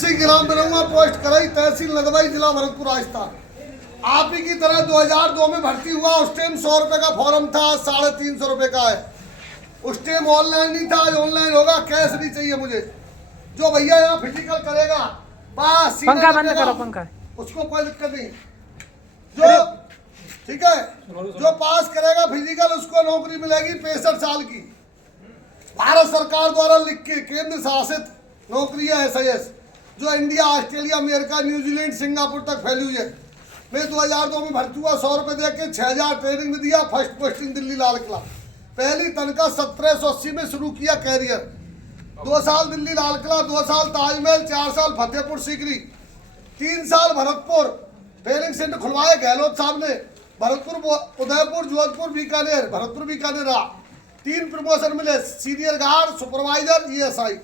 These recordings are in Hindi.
ग्राम बनूंगा पोस्ट कराई तहसील नदवाई जिला भरतपुर राजस्थान। आप ही की तरह 2002 में भर्ती हुआ। उस टाइम 100 रुपए का फॉर्म था, 350 रुपए का है। उस टाइम ऑनलाइन नहीं था, आज ऑनलाइन होगा। कैश नहीं चाहिए मुझे। जो भैया यहाँ फिजिकल करेगा बस पंखा बंद करो, पंखा उसको कोई दिक्कत नहीं। जो ठीक है, जो पास करेगा फिजिकल उसको नौकरी मिलेगी 65 साल की। भारत सरकार द्वारा लिख के केंद्र शासित नौकरी है SAS, जो India, Australia, America, New Zealand, Singapore तक फैली हुई है। मैं 2002 में भर्ती हुआ। 100 रुपए दे के 6000 ट्रेनिंग में दिया। First posting Delhi Lal Qila. पहली तनख्वाह 1780 में शुरू किया कैरियर। 2 साल दिल्ली लाल किला, 2 साल ताजमहल, 4 साल फतेहपुर सीकरी, 3 साल भरतपुर। ट्रेनिंग सेंटर खुलवाए गहलोत साहब ने। भरतपुर, उदयपुर, जोधपुर, बीकानेर। भरतपुर बीकानेर रहा। 3 प्रमोशन मिले, senior guard, supervisor, ESI।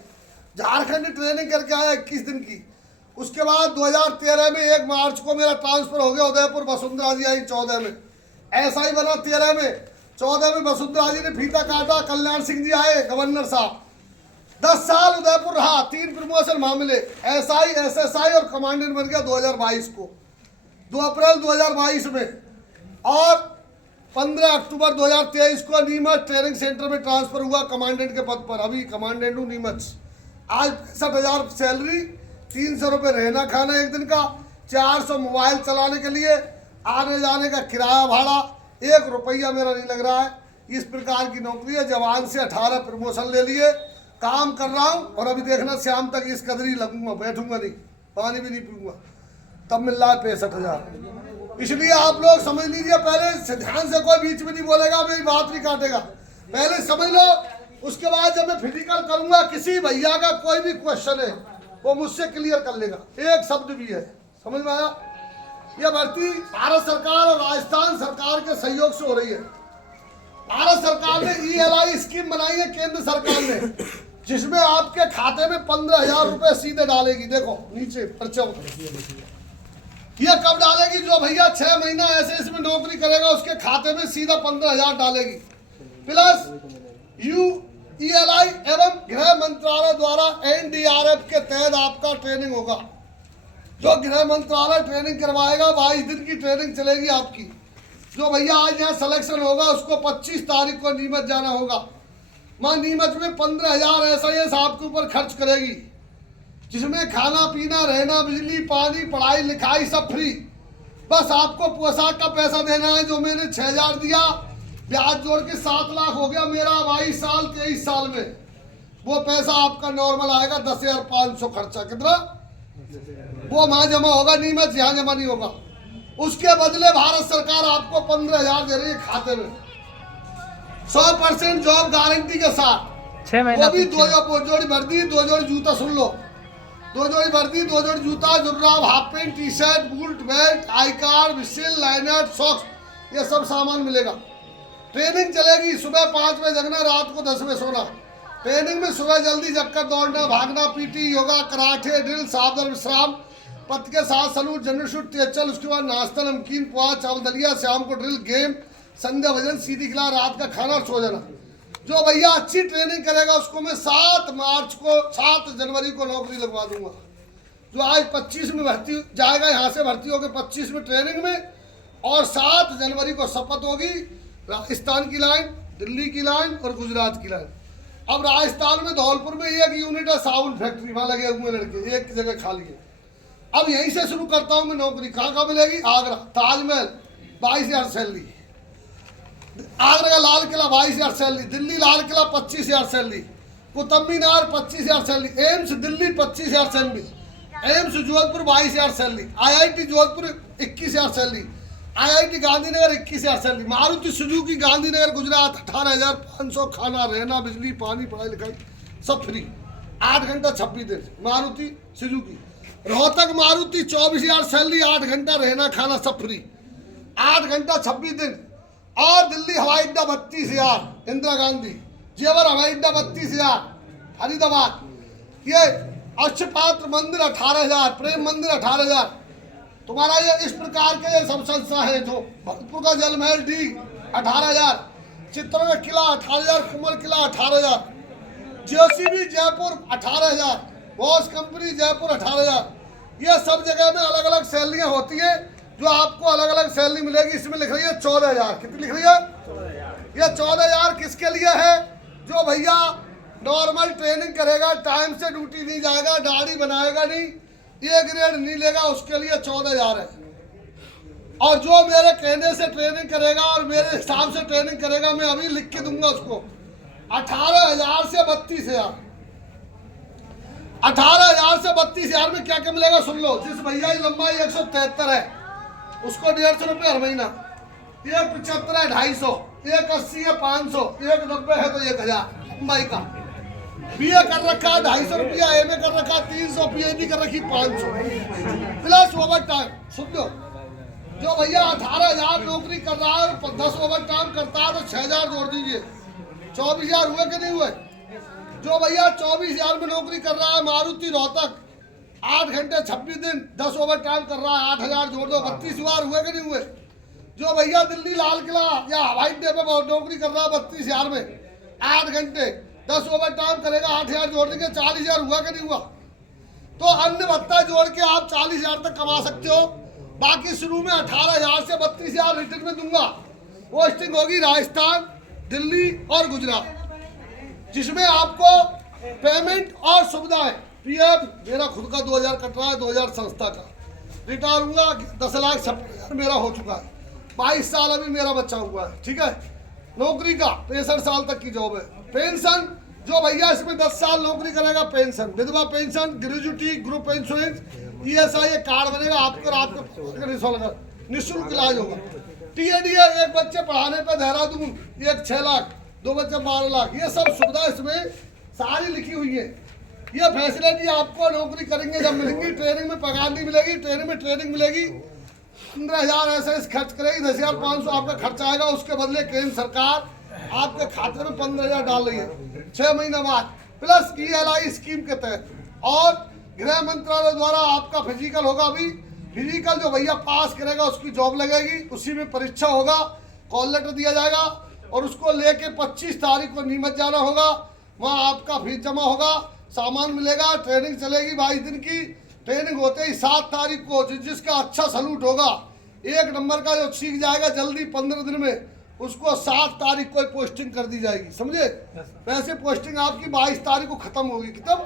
Jharkhand training करके आया 21 दिन की। उसके बाद 2013 में 1 मार्च को मेरा ट्रांसफर हो गया उदयपुर। वसुंधरा जी आई 14 में, SI बना 13 में। 14 में वसुंधरा जी ने फीता काटा, कल्याण सिंह जी आए गवर्नर साहब। 10 साल उदयपुर रहा। 3 प्रमोशन वहां मिले, SI, SSI और कमांडेंट बन गया 2022 को, 2 अप्रैल 2022 में। और 15 अक्टूबर 2023 को नीमच ट्रेनिंग सेंटर में ट्रांसफर हुआ कमांडेंट के पद पर। अभी कमांडेंट हूँ नीमच। आज 65,000 सैलरी, 300 रुपये रहना खाना एक दिन का, 400 मोबाइल चलाने के लिए, आने जाने का किराया भाड़ा, 1 रुपया मेरा नहीं लग रहा है। इस प्रकार की नौकरी है। जवान से 18 प्रमोशन ले लिए, काम कर रहा हूँ। और अभी देखना शाम तक इस कदर ही लगूंगा, बैठूंगा नहीं, पानी भी नहीं पीऊंगा, तब मिल रहा है 65,000। इसलिए आप लोग समझ लीजिए, पहले ध्यान से कोई बीच में नहीं बोलेगा, मेरी बात नहीं काटेगा, पहले समझ लो। उसके बाद जब मैं फिजिकल करूंगा, किसी भैया का कोई भी क्वेश्चन है वो मुझसे क्लियर कर लेगा, एक शब्द भी है। समझ में आया? यह भर्ती भारत सरकार और राजस्थान सरकार के सहयोग से हो रही है। भारत सरकार ने ELI स्कीम बनाई है केंद्र सरकार ने, जिसमें आपके खाते में 15,000 रुपए सीधे डालेगी। देखो नीचे पर्चा, यह कब डालेगी? जो भैया 6 महीना ऐसे इसमें नौकरी करेगा उसके खाते में सीधा 15,000 डालेगी। प्लस ELI एवं गृह मंत्रालय द्वारा NDRF के तहत आपका ट्रेनिंग होगा। जो गृह मंत्रालय ट्रेनिंग करवाएगा, 22 दिन की ट्रेनिंग चलेगी आपकी। जो भैया आज यहाँ सिलेक्शन होगा उसको 25 तारीख को नीमच जाना होगा। माँ नीमच में 15,000 SAS आपके ऊपर खर्च करेगी, जिसमें खाना पीना, रहना, बिजली, पानी, पढ़ाई लिखाई सब फ्री। बस आपको पोशाक का पैसा देना है, जो मैंने 6,000 दिया, ब्याज जोड़ के 7 लाख हो गया मेरा 22 साल 23 साल में। वो पैसा आपका नॉर्मल आएगा 10,500 खर्चा। कितना? वो वहां जमा होगा नीमच, यहाँ जमा नहीं होगा। उसके बदले भारत सरकार आपको 15,000 दे रही है खाते में, 100% जॉब गारंटी के साथ। 6 महीना वो भी 2 जोड़ी वर्दी, 2 जोड़ी जूता। सुन लो, 2 जोड़ी वर्दी, 2 जोड़ी जूता, जुर्राब, half pant, T-shirt, boot, belt, I card, whistle, liner, socks, ये सब सामान मिलेगा। ट्रेनिंग चलेगी, सुबह 5 बजे जगना, रात को 10 बजे सोना। ट्रेनिंग में सुबह जल्दी जगकर दौड़ना, भागना, PT, योगा, कराटे, ड्रिल, सावधान विश्राम, पथ के साथ सलूट, जनरल शूट, तेजल। उसके बाद नाश्ता, नमकीन, पोहा, चावल, दलिया। शाम को ड्रिल, गेम, संध्या भजन, सीधी खिला, रात का खाना और सो जाना। जो भैया अच्छी ट्रेनिंग करेगा उसको मैं 7 जनवरी को नौकरी लगवा दूंगा। जो आज 25 में भर्ती जाएगा, यहाँ से भर्ती होकर 25 में ट्रेनिंग में, और 7 जनवरी को शपथ होगी। राजस्थान की लाइन, दिल्ली की लाइन और गुजरात की लाइन। अब राजस्थान में धौलपुर में 1 यूनिट है साबुन फैक्ट्री, वहां लगे हुए लड़के, एक जगह खाली है। अब यहीं से शुरू करता हूं मैं नौकरी। कहाँ मिलेगी? आगरा, ताजमहल 22,000 सैलरी, आगरा का Lal Qila 22,000 salary, Delhi Lal Qila 25,000 salary, Qutub Minar 25,000 salary, AIIMS Delhi 25,000 salary, AIIMS Jodhpur 22,000 salary, IIT Jodhpur 21,000 salary, IIT Gandhinagar 21,000 salary, Maruti Suzuki Gandhinagar Gujarat 18,500, खाना, रहना, बिजली, पानी, पढ़ाई लिखाई सब फ्री, 8 घंटा 26 दिन। मारुति सुजुकी, रोहतक मारुति 24,000 सैलरी, 8 घंटा रहना खाना सब फ्री, 8 घंटा 26 दिन। और दिल्ली हवाई अड्डा 32,000, इंदिरा गांधी, जेवर हवाई अड्डा 32,000, फरीदाबाद। ये अक्षपात्र मंदिर 18,000, प्रेम मंदिर 18,000। तुम्हारा ये इस प्रकार के सब संस्था है। जो भरतपुर का जल महल D 18,000, चित्तौड़ किला 18,000, कुमल किला 18,000, JCB Jaipur 18,000, boss company Jaipur 18,000। ये सब जगह में अलग अलग सैलरियां होती है, जो आपको अलग अलग सैलरी मिलेगी। इसमें लिख रही है 14,000। कितनी लिख रही है? ये 14,000 किसके लिए है? जो भैया नॉर्मल ट्रेनिंग करेगा, टाइम से ड्यूटी नहीं जाएगा, दाढ़ी बनाएगा नहीं, ये ग्रेड नहीं लेगा, उसके लिए 14,000 है। और जो मेरे कहने से ट्रेनिंग करेगा और मेरे हिसाब से ट्रेनिंग करेगा, मैं अभी लिख के दूंगा उसको 18,000 से 32,000। 18,000 से 32,000 में क्या क्या मिलेगा सुन लो। जिस भैया की लंबाई 173 है उसको 150 रुपये हर महीना, 175 है 250, 180 है 500, 190 है तो 1,000 लंबाई का। बीए कर रखा 250 रुपया, एमए कर रखा 300, पीएचडी कर रखी 500 प्लस ओवर टाइम। सुन लो, जो भैया 18,000 नौकरी कर रहा है, 10 ओवर टाइम करता है तो 6,000 जोड़ दीजिए, 24,000 हुए कि नहीं हुए? जो भैया 24,000 में नौकरी कर रहा है, मारुति रोहतक 8 घंटे 26 दिन 10 ओवर टाइम कर रहा है, 8,000 जोड़ दो, 32,000 हुए कि नहीं हुए? जो भैया दिल्ली लाल किला या हवाई अड्डे पे नौकरी कर रहा है 32,000 में 8 घंटे 10 ओवर टाइम करेगा, 8,000 जोड़ देंगे, 40,000 हुआ कि नहीं हुआ? तो अन्य भत्ता जोड़ के आप 40,000 तक कमा सकते हो। बाकी शुरू में 18,000 से 32,000 रिटर्न में दूंगा। पोस्टिंग होगी राजस्थान, दिल्ली और गुजरात, जिसमें आपको पेमेंट और सुविधाएं, पीएफ मेरा खुद का 2,000 कट रहा है, 2,000 संस्था का, रिटायर हुआ 10,60,000 मेरा हो चुका है, 22 साल अभी मेरा बच्चा हुआ है, ठीक है। नौकरी का 65 साल तक की जॉब है। पेंशन जो भैया इसमें 10 साल नौकरी करेगा पेंशन, विधवा pension, gratuity, group insurance, ESI card बनेगा आपको, आपका निःशुल्क इलाज होगा। टीएडीए एक बच्चे पढ़ाने पे देहरादून 6 लाख, 2 बच्चे 12 लाख, ये सब सुविधा इसमें सारी लिखी हुई है। ये फैसिलिटी आपको नौकरी करेंगे जब मिलेंगी। ट्रेनिंग में पगार नहीं मिलेगी, ट्रेनिंग में ट्रेनिंग मिलेगी। 15,000 ऐसे खर्च करेगी, 10,500 आपका खर्चा आएगा, उसके बदले केंद्र सरकार आपके खाते में 15,000 डाल रही है 6 महीने बाद, प्लस ELI स्कीम के तहत। और गृह मंत्रालय द्वारा आपका फिजिकल होगा। अभी फिजिकल जो भैया पास करेगा उसकी जॉब लगेगी, उसी में परीक्षा होगा, कॉल लेटर दिया जाएगा और उसको लेके 25 तारीख को नीमच जाना होगा। वहाँ आपका फीस जमा होगा, सामान मिलेगा, ट्रेनिंग चलेगी 22 दिन की। ट्रेनिंग होते ही 7 तारीख को जिसका अच्छा सलूट होगा, 1 नंबर का जो सीख जाएगा जल्दी 15 दिन में, उसको 7 तारीख को पोस्टिंग कर दी जाएगी, समझे। वैसे पोस्टिंग आपकी 22 तारीख को खत्म होगी, कितब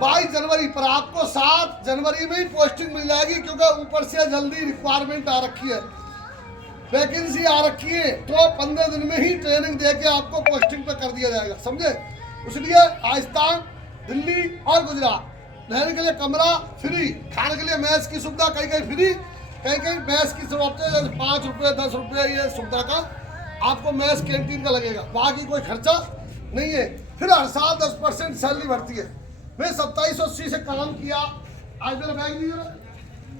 22 जनवरी पर आपको 7 जनवरी में ही पोस्टिंग मिल जाएगी, क्योंकि ऊपर से जल्दी रिक्वायरमेंट आ रखी है, वैकेंसी आ रखी है, तो 15 दिन में ही ट्रेनिंग देके आपको पोस्टिंग पे कर दिया जाएगा, समझे। इसलिए राजस्थान, दिल्ली और गुजरात रहने के लिए कमरा फ्री, खाने के लिए मैस की सुविधा कहीं कहीं फ्री, कहीं कहीं मैस की सुविधा जैसे 5 रुपये 10 रुपये ये सुविधा का आपको मैस कैंटीन का लगेगा, बाकी कोई खर्चा नहीं है। फिर हर साल 10% सैलरी बढ़ती है। मैं 2780 से काम किया। आज मेरा बैग नहीं है,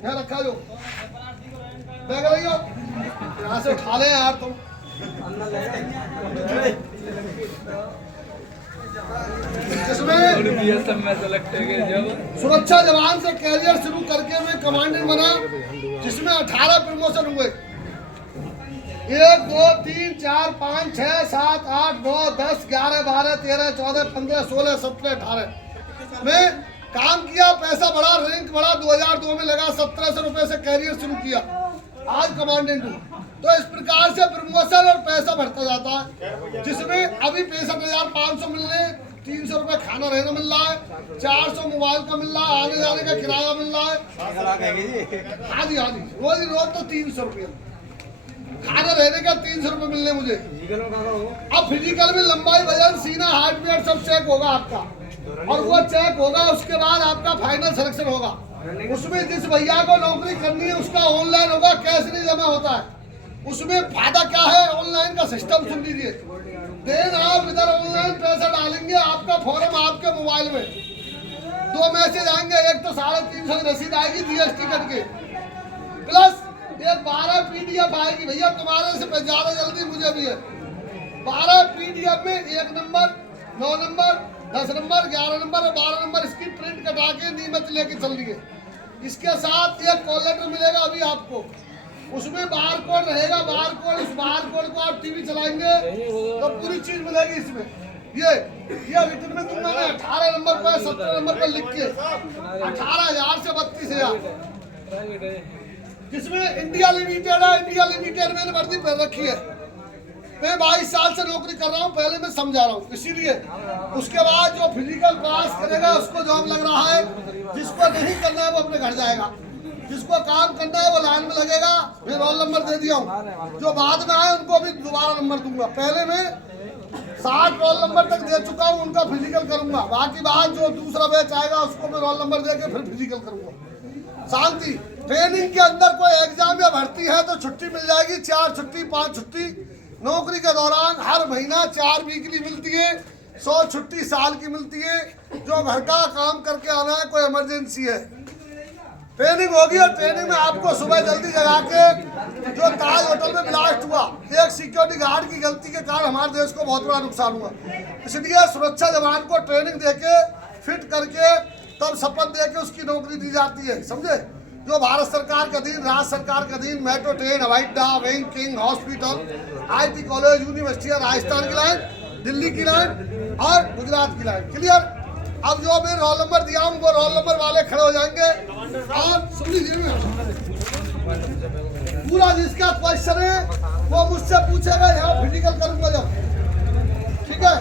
यहाँ रखा जो बैग रही हो, यहाँ से उठा ले यार तुम। सुरक्षा जवान से कैरियर शुरू करके मैं कमांडेंट बना, जिसमें 18 प्रमोशन हुए। 1 2 3 4 5 6 7 8 9 10 11 12 13 14 15 16 17 18 में काम किया, पैसा बढ़ा, रैंक बढ़ा। 2002 में लगा 1700 रुपए से कैरियर शुरू किया, आज कमांडेंट हूँ। तो इस प्रकार से प्रमोशन और पैसा बढ़ता जाता है, जिसमें अभी 65,500 मिल रहे, 300 रुपए खाना रहना मिल रहा है, 400 मोबाइल का मिल रहा है, आने जाने का किराया मिल रहा है। हाँ जी रोज तो 300 रुपये खाना रहने का, 300 रुपये मिलने मुझे। अब फिजिकल में लंबाई, वजन, सीना, हार्ट बीट सब चेक होगा आपका, और वो चेक होगा, उसके बाद आपका फाइनल सिलेक्शन होगा। उसमें जिस भैया को नौकरी करनी है उसका ऑनलाइन होगा, कैश नहीं जमा होता है। उसमें फायदा क्या है, ऑनलाइन का सिस्टम सुन लीजिए। देन आप इधर ऑनलाइन पैसा डालेंगे, आपका फॉर्म आपके मोबाइल में 2 मैसेज आएंगे, एक तो 350 की रसीद आएगी GST कट के, प्लस एक 12 PDF आएगी। भैया तुम्हारे से ज्यादा जल्दी मुझे भी है। 12 PDF में 1 नंबर, 9 नंबर, 10 नंबर, 11 नंबर और 12 नंबर इसकी प्रिंट कटा के नीमच लेके चल दिए। इसके साथ एक कॉल लेटर मिलेगा अभी आपको, उसमें बार कोड रहेगा। बार कोड, उस बार कोड को आप टीवी चलाएंगे तो पूरी चीज मिलेगी इसमें। ये रिटर्न में तुम मैंने 18 नंबर पर 17 नंबर पर लिख के 18,000 से 32,000, जिसमें इंडिया लिमिटेड है। इंडिया लिमिटेड मैंने वर्दी पहन रखी है। मैं 22 साल से नौकरी कर रहा हूँ, पहले मैं समझा रहा हूँ, इसीलिए उसके बाद जो फिजिकल पास करेगा उसको जॉब लग रहा है, जिसको नहीं करना है वो अपने घर जाएगा, जिसको काम करना है वो लाइन में लगेगा। मैं रोल नंबर दे दिया हूँ, जो बाद में आए उनको भी दोबारा नंबर दूंगा। पहले मैं 60 रोल नंबर तक दे चुका हूँ, उनका फिजिकल करूंगा। बाकी बात जो दूसरा बैच आएगा उसको मैं रोल नंबर दे के फिर फिजिकल करूंगा। शांति। ट्रेनिंग के अंदर कोई एग्जाम या भर्ती है तो छुट्टी मिल जाएगी, 4 छुट्टी 5 छुट्टी। नौकरी के दौरान हर महीना 4 वीकली मिलती है, 100 छुट्टी साल की मिलती है। जो घर का काम करके आना है, कोई इमरजेंसी है, ट्रेनिंग होगी। और ट्रेनिंग में आपको सुबह जल्दी जगा के, जो ताज होटल में ब्लास्ट हुआ, एक सिक्योरिटी गार्ड की गलती के कारण हमारे देश को बहुत बड़ा नुकसान हुआ। इसलिए सुरक्षा जवान को ट्रेनिंग देके फिट करके तब शपथ दे के उसकी नौकरी दी जाती है, समझे। जो भारत सरकार के अधीन, राज्य सरकार के अधीन मेट्रो ट्रेन, हवाई अड्डा, banking, hospital, IT college, university, Rajasthan की लाइन, दिल्ली की लाइन और गुजरात की लाइन। क्लियर। अब जो मैं रोल नंबर दिया हूँ वो रोल नंबर वाले खड़े हो जाएंगे और सुन लीजिए, पूरा जिसका क्वेश्चन है वो मुझसे पूछेगा, यहाँ फिजिकल करूंगा जब, ठीक है।